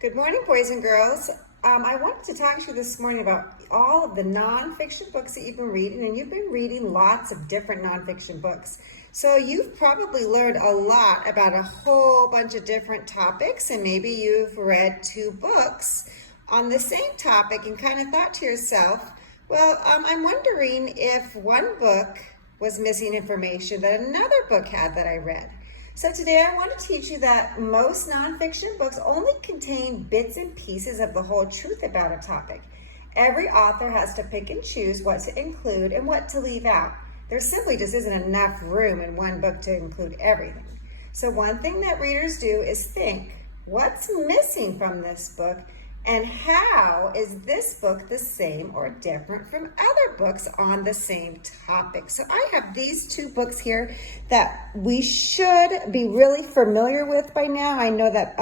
Good morning, boys and girls. I wanted to talk to you this morning about all of the nonfiction books that you've been reading, and you've been reading lots of different nonfiction books. So you've probably learned a lot about a whole bunch of different topics, and maybe you've read two books on the same topic and kind of thought to yourself, well, I'm wondering if one book was missing information that another book had that I read. So today I want to teach you that most nonfiction books only contain bits and pieces of the whole truth about a topic. Every author has to pick and choose what to include and what to leave out. There simply just isn't enough room in one book to include everything. So one thing that readers do is think, what's missing from this book? And how is this book the same or different from other books on the same topic? So I have these two books here that we should be really familiar with by now. I know that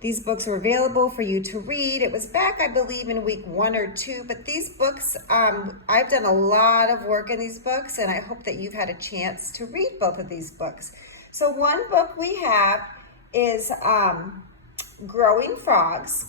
these books were available for you to read. It was back, I believe, in week 1 or 2. But these books, I've done a lot of work in these books, and I hope that you've had a chance to read both of these books. So one book we have is Growing Frogs.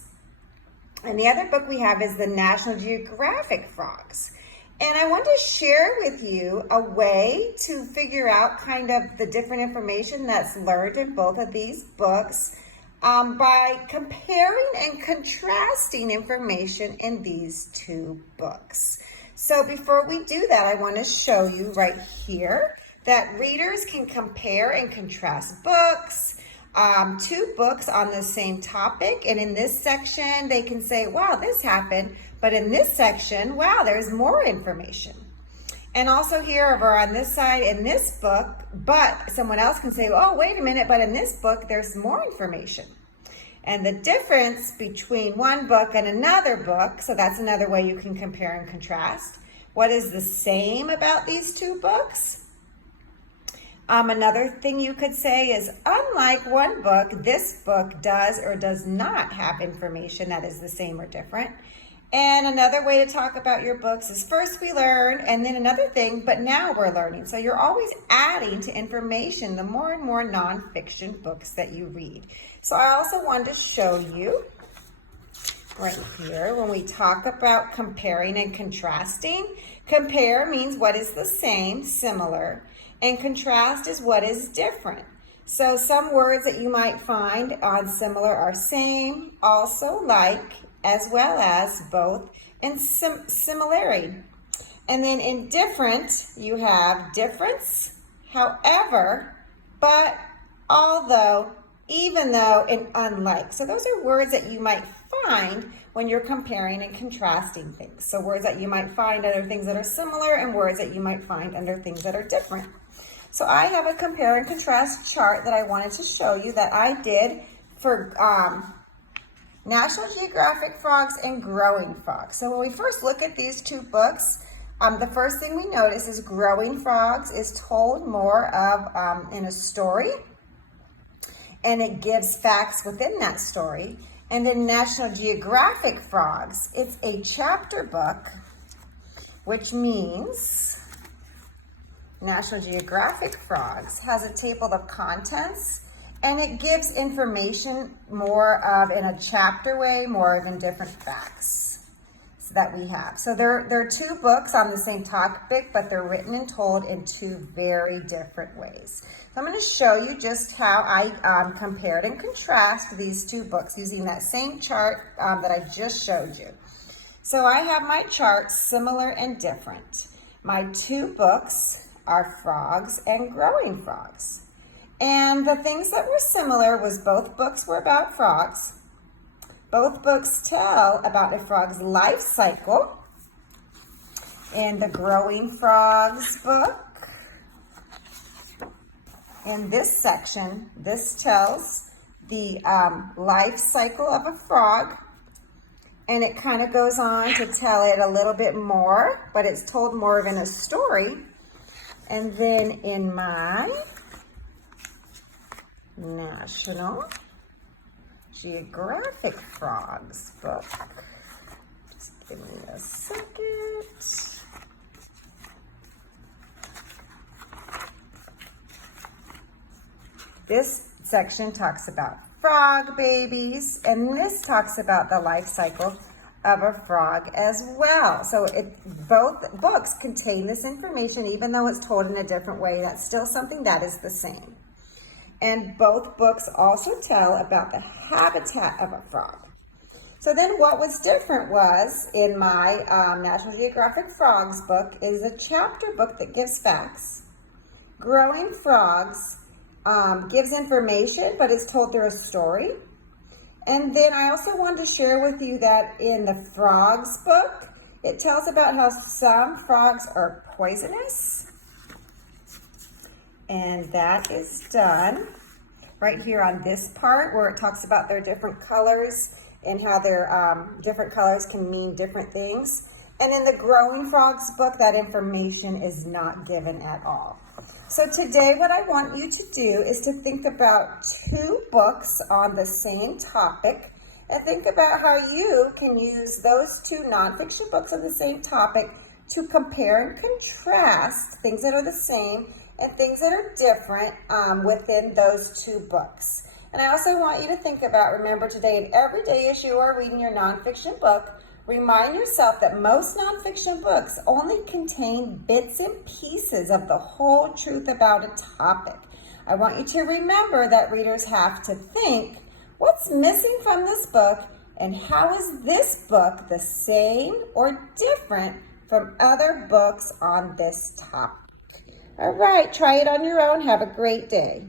And the other book we have is the National Geographic Frogs. And I want to share with you a way to figure out kind of the different information that's learned in both of these books by comparing and contrasting information in these two books. So before we do that, I want to show you right here that readers can compare and contrast books, two books on the same topic, and in this section they can say, wow, this happened, but in this section, wow, there's more information. And also here over on this side in this book, but someone else can say, oh, wait a minute, but in this book there's more information. And the difference between one book and another book, so that's another way you can compare and contrast. What is the same about these two books? Another thing you could say is, unlike one book, this book does or does not have information that is the same or different. And another way to talk about your books is first we learn, and then another thing, but now we're learning. So you're always adding to information the more and more nonfiction books that you read. So I also wanted to show you right here when we talk about comparing and contrasting. Compare means what is the same, similar. And contrast is what is different. So some words that you might find on similar are same, also, like, as well as, both, and similarity. And then in different, you have difference, however, but, although, even though, and unlike. So those are words that you might find when you're comparing and contrasting things. So words that you might find under things that are similar and words that you might find under things that are different. So I have a compare and contrast chart that I wanted to show you that I did for National Geographic Frogs and Growing Frogs. So when we first look at these two books, the first thing we notice is Growing Frogs is told more of in a story, and it gives facts within that story. And in National Geographic Frogs, it's a chapter book, which means National Geographic Frogs has a table of contents, and it gives information more of in a chapter way, more of in different facts that we have. So there are two books on the same topic, but they're written and told in two very different ways. So I'm going to show you just how I compared and contrast these two books using that same chart that I just showed you. So I have my chart similar and different. My two books are Frogs and Growing Frogs. And the things that were similar was both books were about frogs. Both books tell about a frog's life cycle. In the Growing Frogs book, in this section, this tells the life cycle of a frog. And it kind of goes on to tell it a little bit more, but it's told more of in a story. And then in my National Geographic Frogs book, just give me a second. This section talks about frog babies, and this talks about the life cycle of a frog as well. So both books contain this information, even though it's told in a different way. That's still something that is the same. And both books also tell about the habitat of a frog. So then what was different was, in my National Geographic Frogs book, is a chapter book that gives facts. Growing Frogs gives information, but it's told through a story. And then I also wanted to share with you that in the Frogs book, it tells about how some frogs are poisonous. And that is done right here on this part where it talks about their different colors and how their different colors can mean different things. And in the Growing Frogs book, that information is not given at all. So today what I want you to do is to think about two books on the same topic and think about how you can use those two nonfiction books on the same topic to compare and contrast things that are the same and things that are different within those two books. And I also want you to think about, remember today and every day as you are reading your nonfiction book, remind yourself that most nonfiction books only contain bits and pieces of the whole truth about a topic. I want you to remember that readers have to think, what's missing from this book and how is this book the same or different from other books on this topic? All right, try it on your own. Have a great day.